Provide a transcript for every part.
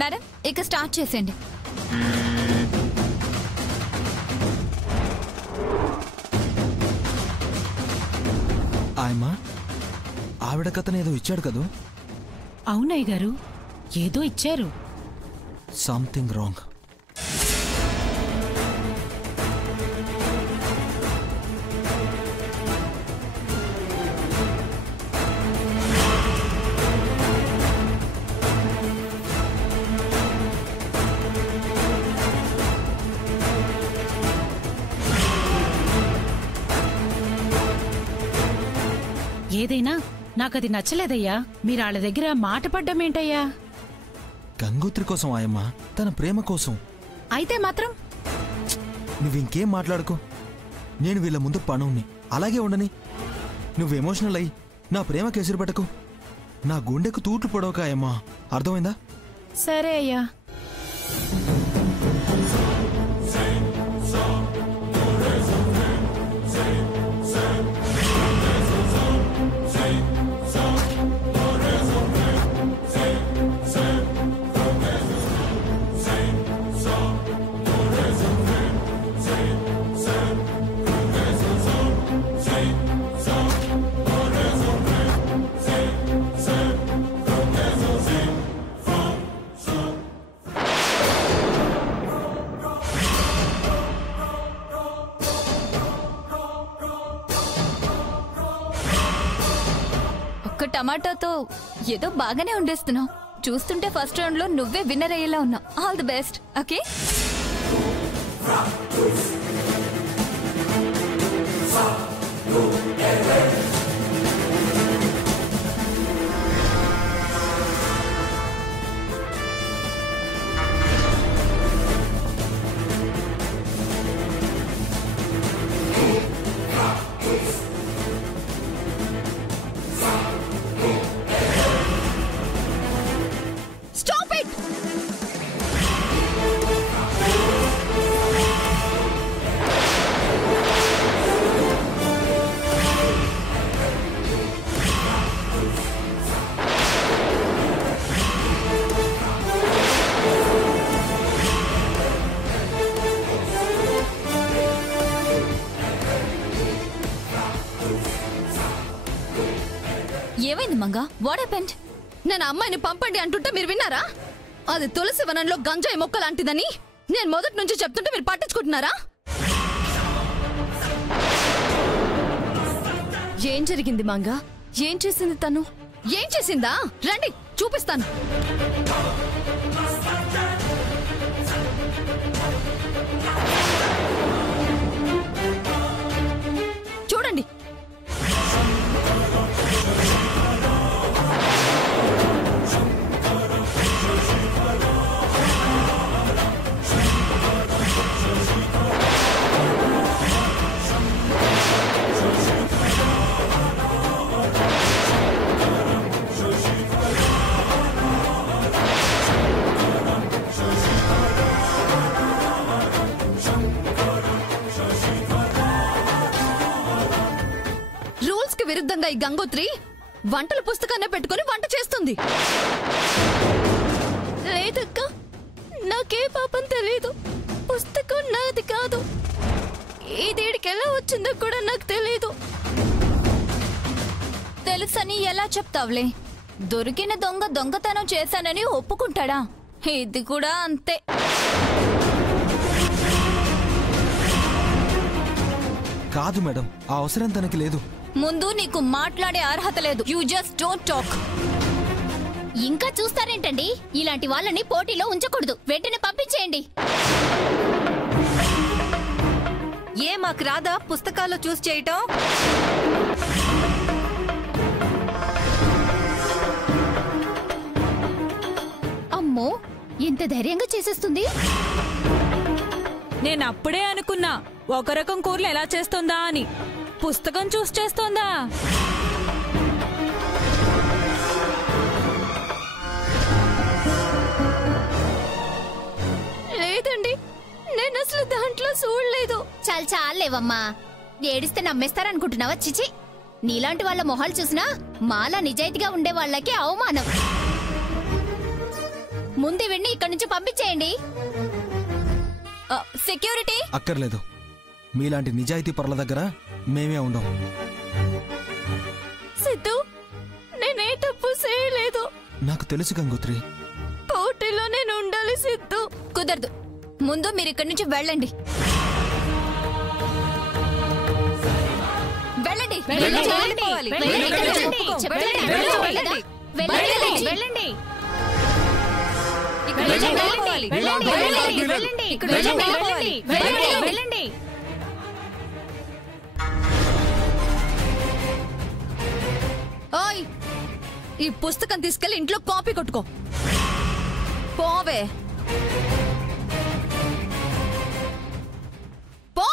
Madam ఇక start చేసేయండి. ఆయమ్మా, ఆవిడ కథను ఏదో ఇచ్చాడు కదూ? అవునయ్య గారు, ఏదో ఇచ్చారు. Something wrong. ఏదైనా నాకది నచ్చలేదయ్యా. మీరు వాళ్ళ దగ్గర మాట పడ్డమేంటయ్యా? గంగోత్రి కోసం ఆయమ్మా, తన ప్రేమ కోసం. అయితే మాత్రం నువ్వింకేం మాట్లాడుకో. నేను వీళ్ళ ముందు పనుని అలాగే ఉండని. నువ్వు ఎమోషనల్ అయ్యి నా ప్రేమ కేసురు పెట్టకు. నా గుండెకు తూట్లు పొడవక ఆయమ్మా, అర్థమైందా? సరే అయ్యా. టమాటాతో ఏదో బాగానే ఉండేస్తున్నావు. చూస్తుంటే ఫస్ట్ రౌండ్ లో నువ్వే విన్నర్ అయ్యేలా ఉన్నావు. All the best. ఓకే, ఏమైంది మంగా? What happened? నేను అమ్మాయిని పంపండి అంటుంటే మీరు విన్నారా? అది తులసి వనంలో గంజాయి మొక్క లాంటిదని నేను మొదటి నుంచి చెప్తుంటే మీరు పట్టించుకుంటున్నారా? ఏం జరిగింది మంగా? ఏం చేసింది తను? ఏం చేసిందా? రండి చూపిస్తాను. చూడండి. విరుద్ధంగా ఈ గంగోత్రి వంటల పుస్తకాన్ని పెట్టుకుని వంట చేస్తుంది. లేదక్క, నాకే పాపం తెలీదు. పుస్తకం నాది కాదు. ఇదేడికి ఎలా వచ్చిందో కూడా నాకు తెలీదు. తెలుసని ఎలా చెప్తావులే? దొరికిన దొంగ దొంగతనం చేశానని ఒప్పుకుంటాడా? ఇది కూడా అంతే. కాదు మేడం, ఆ అవసరం తనకి లేదు. ముందు నీకు మాట్లాడే అర్హత లేదు. You just don't talk. ఇంకా చూస్తారేంటండి? ఇలాంటి వాళ్ళని పోటీలో ఉంచకూడదు. వెంటనే పంపించేయండి. ఏ మాకు రాదా పుస్తకాల్లో చూసి చేయటం? అమ్మో, ఎంత ధైర్యంగా చేసేస్తుంది. నేను అప్పుడే అనుకున్నా ఒక రకం కూరలు ఎలా చేస్తుందా అని. పుస్తకం చూసి చేస్తోందా? లేదండి, నేను అసలు దాంట్లో చూడలేదు. చాలేవమ్మా, ఏడిస్తే నమ్మేస్తారనుకుంటున్నావా? చిచి, నీలాంటి వాళ్ళ మొహాలు చూసినా మాలా నిజాయితీగా ఉండే వాళ్ళకి అవమానం. ముందు వెళ్ళి ఇక్కడి నుంచి పంపించేయండి. సెక్యూరిటీ అక్కర్లేదు. మీలాంటి నిజాయితీ పరుల దగ్గర మేమే ఉండం. సిద్ధు, నేనే తప్పు చేయలేదు. నాకు తెలుసు గంగోత్రి. పోటీలో నేను ఉండాలి సిద్ధు. కుదరదు. ముందు మీరు ఇక్కడి నుంచి వెళ్ళండి. వెళ్ళండి. వెళ్ళండి. వెళ్ళిపోవాలి. వెళ్ళండి. వెళ్ళండి. వెళ్ళండి. వెళ్ళండి. వెళ్ళండి. ఇక్కడ నుంచి వెళ్ళిపోవాలి. వెళ్ళండి. ఇక్కడ నుంచి వెళ్ళిపోవాలి. వెళ్ళండి. ఓయ్, ఈ పుస్తకం తీసుకెళ్లి ఇంట్లో కాపీ కొట్టుకో. పోవే. పో.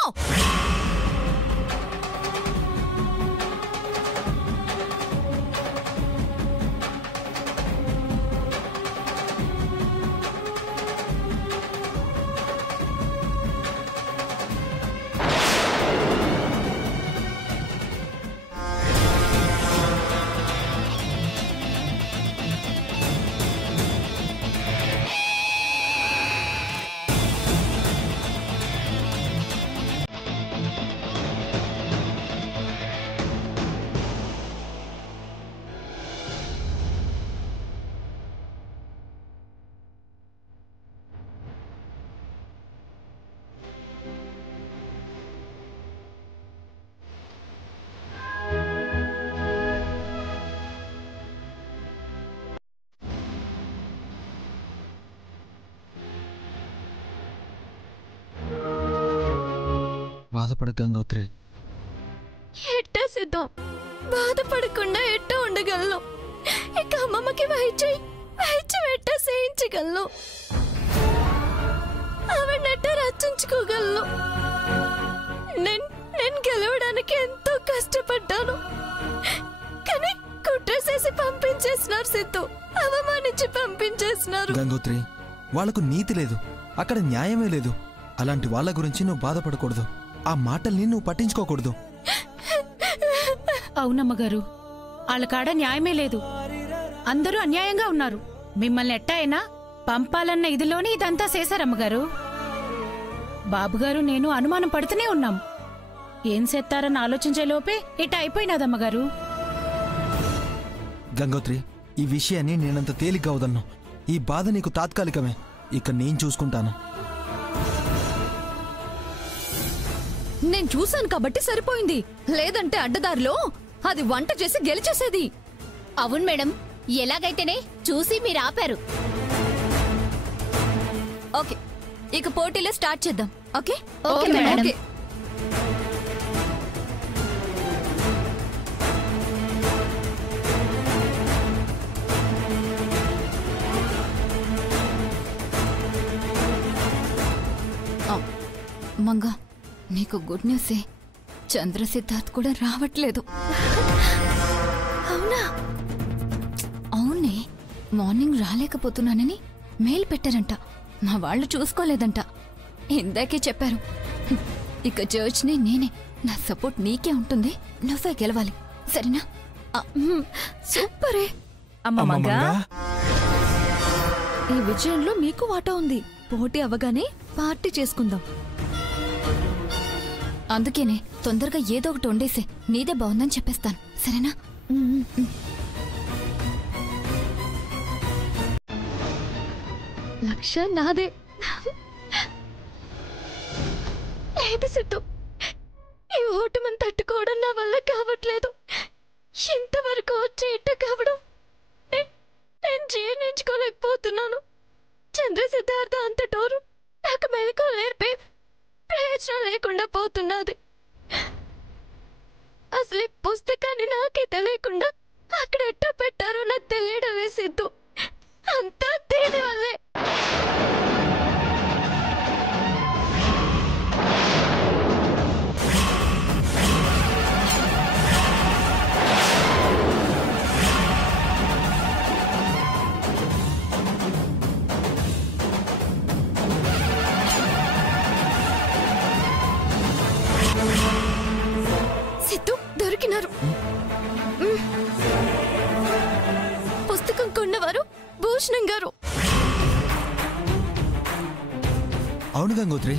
బాధపడ గంగోత్రి. ఎట్టా సిద్ధం, బాధపడకుండా ఎట్టా ఉండగలను? ఇక అమ్మమ్మకి వైద్యం ఎట్టా చేయించగలను? ఆవిడనెట్టా రచించుకోగలను? నేను గెలవడానికి ఎంతో కష్టపడ్డాను, కానీ కుట్ర చేసి పంపించేసినారు సిద్ధు. అవమానించి పంపించేసినారు. గంగోత్రి, వాళ్లకు నీతి లేదు, అక్కడ న్యాయమే లేదు. అలాంటి వాళ్ళ గురించి నువ్వు బాధపడకూడదు. ఆ మాటల్ని నువ్వు పట్టించుకోకూడదు. అవునమ్మగారు, వాళ్ళ కాడ న్యాయమే లేదు. అందరూ అన్యాయంగా ఉన్నారు. మిమ్మల్ని ఎట్టా అయినా పంపాలన్న ఇదిలోనే ఇదంతా చేశారమ్మగారు. బాబుగారు నేను అనుమానం పడుతూనే ఉన్నాం. ఏం చేస్తారని ఆలోచించే లోపే ఇట అయిపోయినదమ్మగారు. గంగోత్రి, ఈ విషయాన్ని నేనంత తేలిక అవదన్ను. ఈ బాధ నీకు తాత్కాలికమే. ఇక నేను చూసుకుంటాను. నేను చూశాను కాబట్టి సరిపోయింది. లేదంటే అడ్డదారిలో అది వంట చేసి గెలిచేసేది. అవును మేడం, ఎలాగైతేనే చూసి మీరు ఆపారు. ఓకే, ఇక పోటీలో స్టార్ట్ చేద్దాం. Okay okay madam. Okay. Manga, నీకు గుడ్ న్యూసే. చంద్ర సిద్ధార్థ్ కూడా రావట్లేదు. అవునా? అవునే, మార్నింగ్ రాలేకపోతున్నానని మెయిల్ పెట్టారంట. మా వాళ్ళు చూసుకోలేదంట. ఇందాకే చెప్పారు. ఇక చర్చ్ని నేనే. నా సపోర్ట్ నీకే ఉంటుంది. నువ్వే గెలవాలి, సరేనా? సూపరే. అమ్మ మంగా, ఈ విజయంలో మీకు వాటా ఉంది. పోటీ అవ్వగానే పార్టీ చేసుకుందాం. అందుకేనే తొందరగా ఏదో ఒకటి వండేసే. నీదే బాగుందని చెప్పేస్తాను, సరేనా? లక్ష్య నాదే. లేదు సిద్ధు, ఈ ఓటమిని తట్టుకోవడం నా వల్ల కావట్లేదు. ఇంతవరకు వచ్చి ఇట్ట కావడం నేను జీర్ణించుకోలేకపోతున్నాను. చంద్ర సిద్ధార్థ అంత టోరు నాకు మెలకు నేర్పే ప్రయోజనం లేకుండా పోతున్నది. అసలు ఈ పుస్తకాన్ని నాకే తెలియకుండా అక్కడ ఎట్ట పెట్టారో నాకు తెలియడమే సిద్ధు. అంతా దీని వల్లే. సిద్ధు, దొరికినారు. పుస్తకం కొన్నవారు అవును గంగోత్రి.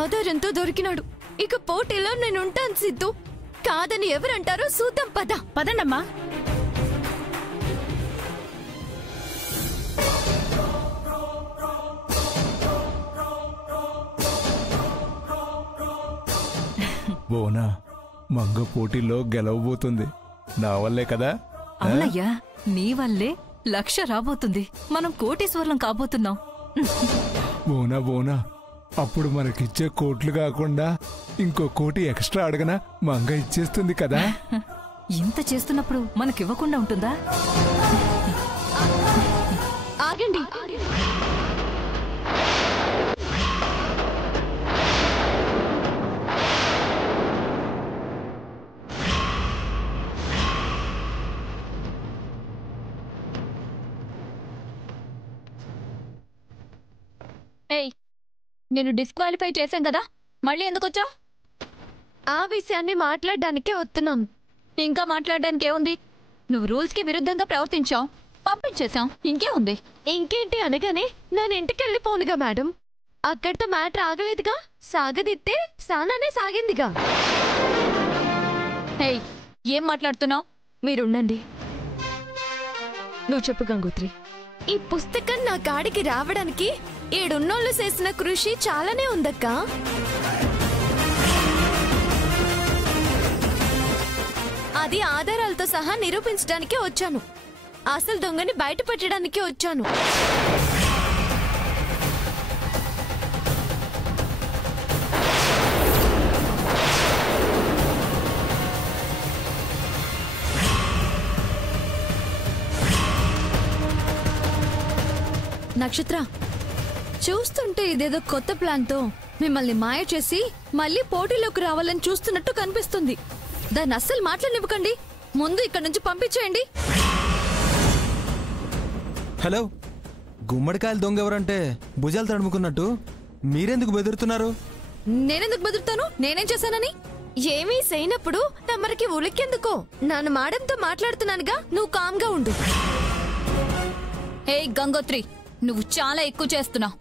ఆధారంతో దొరికినాడు. ఇక పోటీలో నేనుంటాను సిద్ధు. కాదని ఎవరంటారో చూద్దాం. పదండమ్మా. బోనా మంగ పోటీలో గెలవబోతుంది. నా వల్లే కదా? అవునయ్యా, నీ వల్లే 1,00,000 రాబోతుంది. మనం కోటీశ్వర్లం కాబోతున్నాం. బోనా బోనా, అప్పుడు మనకిచ్చే కోట్లు కాకుండా ఇంకో కోటి ఎక్స్ట్రా అడగనా మంగ ఇచ్చేస్తుంది కదా? ఇంత చేస్తున్నప్పుడు మనకివ్వకుండా ఉంటుందా? ఆగండి. నేను డిస్క్వాలిఫై చేశాం కదా, మళ్ళీ ఎందుకు వచ్చావు? ఆ విషయాన్ని మాట్లాడడానికే వస్తున్నాం. ఇంకా మాట్లాడడానికి ఏముంది? నువ్వు రూల్స్ కి విరుద్ధంగా ప్రవర్తించావు, పంపించేశాం. ఇంకేముంది? ఇంకేంటి అనగానే నేను ఇంటికి వెళ్ళిపోనుగా మేడం. అక్కడితో మ్యాటర్ ఆగలేదుగా. సాగదిస్తే సానానే సాగిందిగా. ఏం మాట్లాడుతున్నావు? మీరుండండి. నువ్వు చెప్పు గంగోత్రి. ఈ పుస్తకం నా కాడికి రావడానికి ఏడున్నోళ్ళు చేసిన కృషి చాలానే ఉందక్కా. అది ఆధారాలతో సహా నిరూపించడానికే వచ్చాను. అసలు దొంగని బయటపెట్టడానికి వచ్చాను. నక్షత్ర, చూస్తుంటే ఇదేదో కొత్త ప్లాన్తో మిమ్మల్ని మాయ చేసి మళ్ళీ పోటీలోకి రావాలని చూస్తున్నట్టు కనిపిస్తుంది. దాన్ని అస్సలు మాట్లాడనివ్వకండి. ముందు ఇక్కడ నుంచి పంపించేయండి. హలో, గుమ్మడికాయలు దొంగ ఎవరంటే భుజాలు తడుముకున్నట్టు మీరెందుకు బెదురుతున్నారు? నేనెందుకు బెదురుతాను? నేనేం చేశానని? ఏమీ చేయనప్పుడు తమరికి ఉలికెందుకో? నన్ను మేడంతో మాట్లాడుతున్నానుగా. నువ్వు కామ్గా ఉండు. గంగోత్రి, నువ్వు చాలా ఎక్కువ చేస్తున్నావు.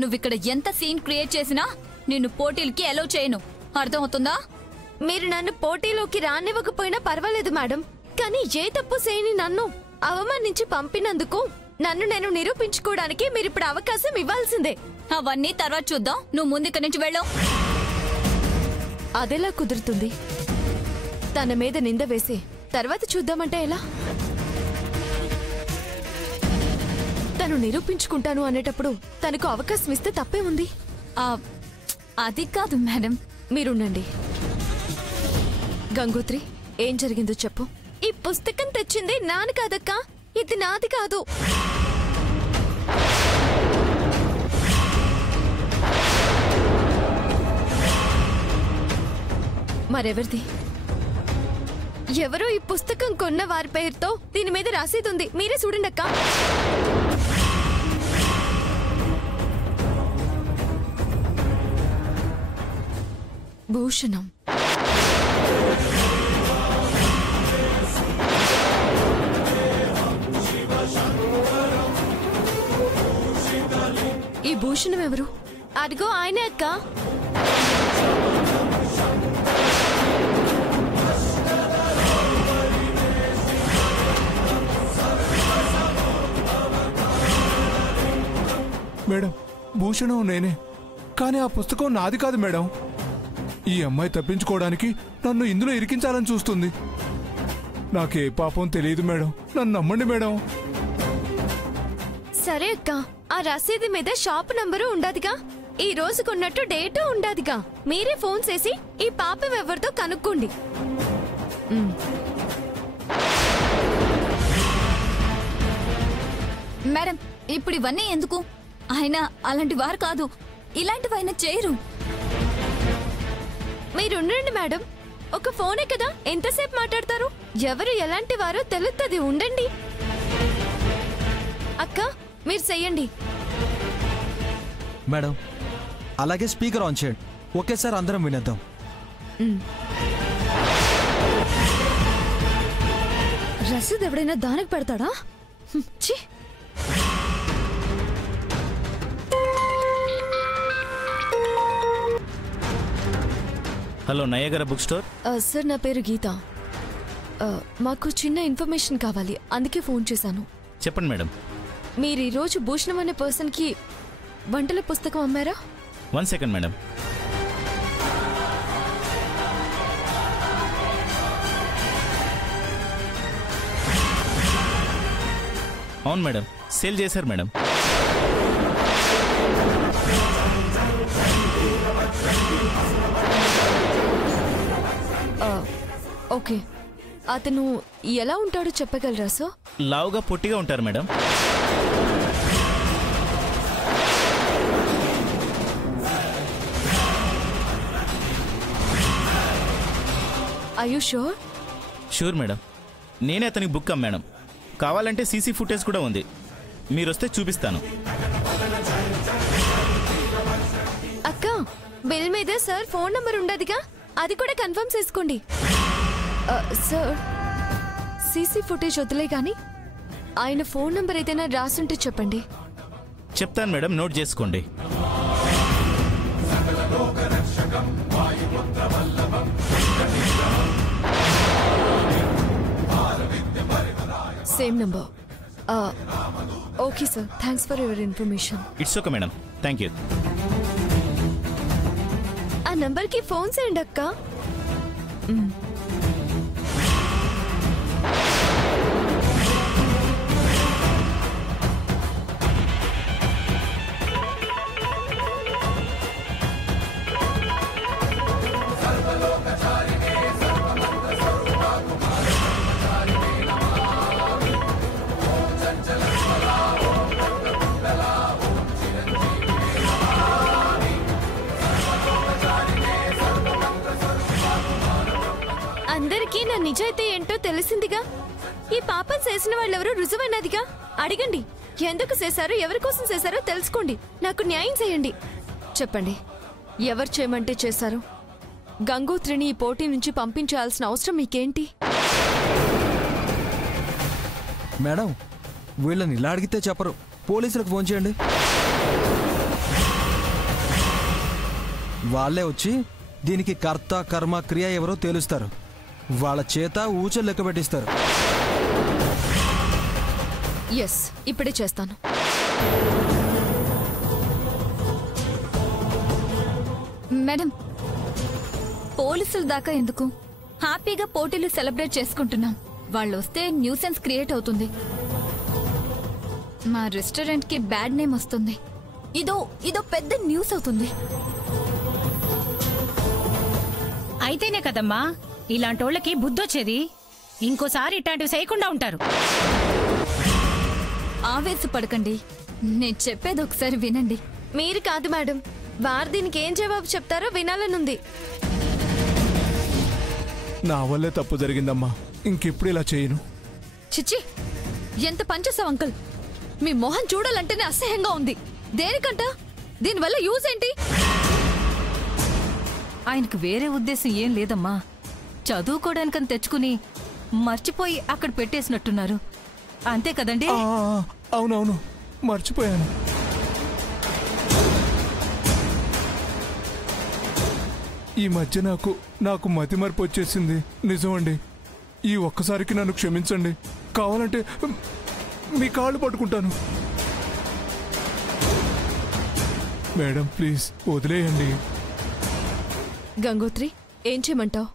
నువ్విక్కడ ఎంత సీన్ క్రియేట్ చేసినా నిన్ను పోటీలకి అలౌ చేయను. అర్థమవుతుందా? మీరు నన్ను పోటీలోకి రానివ్వకపోయినా పర్వాలేదు మేడం. కానీ ఏ తప్పు చేయని నన్ను అవమానించి పంపినందుకు నన్ను నేను నిరూపించుకోవడానికి మీరిప్పుడు అవకాశం ఇవ్వాల్సిందే. అవన్నీ తర్వాత చూద్దాం. నువ్వు ముందు ఇక్కడి నుంచి వెళ్ళావు. అదెలా కుదురుతుంది? తన మీద నింద వేసి తర్వాత చూద్దామంటే ఎలా? తను నిరూపించుకుంటాను అనేటప్పుడు తనకు అవకాశం ఇస్తే తప్పే ఉంది. అది కాదు మేడం. మీరుండండి. గంగోత్రి, ఏం జరిగిందో చెప్పు. ఈ పుస్తకం తెచ్చింది నాన్న కాదక్కా. ఇది నాది కాదు. మరెవరిది? ఎవరో ఈ పుస్తకం కొన్న వారి పేరుతో దీని మీద రాసేది. మీరే చూడండి అక్క. భూషణం. ఈ భూషణం ఎవరు? అదిగో ఆయనే అక్క. మేడం, భూషణం నేనే, కానీ ఆ పుస్తకం నాది కాదు మేడం. ఈ అమ్మాయి తప్పించుకోవడానికి నన్ను ఇందులో ఇరికించాలని చూస్తుంది. నాకే పాపం తెలియదు మేడం. నన్ను నమ్మండి మేడం. సరే అక్క, ఆ రసీదు మీద షాప్ నంబరు ఉండాదిగా. ఈ రోజు కొన్నట్టు డేటు ఉండాదిగా. మీరే ఫోన్ చేసి ఈ పాపం ఎవరితో కనుక్కోండి. మేడం, ఇప్పుడు ఇవన్నీ ఎందుకు? ఆయన అలాంటి వారు కాదు. ఇలాంటివైనా చేయరు. మీరుండండి మేడం. ఒక ఫోనే కదా, ఎంతసేపు మాట్లాడతారు? ఎవరు ఎలాంటి వారో తెలుస్తుంది. ఉండండి అక్క. మీరు చెయ్యండి మేడం. అలాగే స్పీకర్ ఆన్ చేయండి. ఒకేసారి అందరం వినేద్దాం. రసీద్ ఎవడైనా దానికి పెడతాడా? ఛీ! Hello Niagara book store. Sir నా పేరు గీత. మాకు చిన్న ఇన్ఫర్మేషన్ కావాలి, అందుకే ఫోన్ చేశాను. చెప్పండి మేడం. మీరు ఈరోజు భూషణం అనే పర్సన్కి వంటల పుస్తకం అమ్మారా? 1 సెకండ్ మేడం. అవును మేడం, సేల్ చేశారు మేడం. ఓకే, అతను ఎలా ఉంటాడో చెప్పగలరా సార్? లావుగా పొట్టిగా ఉంటారు madam. Are you sure? Sure madam, నేనే అతనికి బుక్ అమ్మాను. కావాలంటే సీసీ ఫుటేజ్ కూడా ఉంది, మీరు వస్తే చూపిస్తాను. అక్క, బిల్ మీద సార్ ఫోన్ నంబర్ ఉండదుగా, అది కూడా కన్ఫర్మ్ చేసుకోండి. సార్, సీసీ ఫుటేజ్ వదిలే కానీ ఆయన ఫోన్ నంబర్ ఏదైనా రాసుంటే చెప్పండి. చెప్తాను మేడం, నోట్ చేసుకోండి. Same number. Okay sir, thanks for your information. It's okay madam, thank you. ఆ నంబర్కి ఫోన్ చేయండి అక్క. అందరికీ నా నిజాయితీ ఏంటో తెలిసిందిగా. ఈ పాపం చేసిన వాళ్ళెవరో రుజువైనదిగా. అడగండి, ఎందుకు చేశారో, ఎవరి కోసం చేశారో తెలుసుకోండి. నాకు న్యాయం చేయండి. చెప్పండి, ఎవరు చేయమంటే చేశారు? గంగోత్రిని ఈ పోటీ నుంచి పంపించాల్సిన అవసరం మీకేంటి? మేడం, వీళ్ళని ఇలా అడిగితే చెప్పరు. పోలీసులకు ఫోన్ చేయండి, వాళ్ళే వచ్చి దీనికి కర్త కర్మ క్రియ ఎవరో తేలుస్తారు. వాళ్ళ చేత ఊచలు లెక్క పెట్టిస్తారు. ఎస్, ఇప్పుడే చేస్తాను. మేడం, పోలీసుల దాకా ఎందుకు? హ్యాపీగా పోటీలు సెలబ్రేట్ చేసుకుంటున్నాం. వాళ్ళు వస్తే న్యూసెన్స్ క్రియేట్ అవుతుంది, మా రెస్టారెంట్ కి బ్యాడ్ నేమ్ వస్తుంది. ఇదో పెద్ద న్యూస్ అవుతుంది. అయితేనే కదమ్మా ఇలాంటోళ్ళకి బుద్ధొచ్చేది. ఇంకోసారి ఇట్లాంటివి చేయకుండా ఉంటారు. ఆవేశపడకండి, నేను చెప్పేది ఒకసారి వినండి. మీరు కాదు మేడం, వారు దీనికి ఏం జవాబు చెప్తారో వినాలనుంది. నా వల్లే తప్పు జరిగిందమ్మా, ఇంకెప్పుడు ఇలా చేయను. చిచ్చి, ఎంత పంచేసావు అంకుల్. మీ మొహం చూడాలంటేనే అసహ్యంగా ఉంది. దేనికంట? దీనివల్ల యూజ్ ఏంటి? ఆయనకు వేరే ఉద్దేశం ఏం లేదమ్మా. చదువుకోవడానికని తెచ్చుకుని మర్చిపోయి అక్కడ పెట్టేసినట్టున్నారు, అంతే కదండి? అవునవును, మర్చిపోయాను. ఈ మధ్య నాకు మతిమరుపు వచ్చేసింది. నిజమండి, ఈ ఒక్కసారికి నన్ను క్షమించండి. కావాలంటే మీ కాళ్ళు పట్టుకుంటాను. మేడం ప్లీజ్ వదిలేయండి. గంగోత్రి, ఏం చేయమంటావు?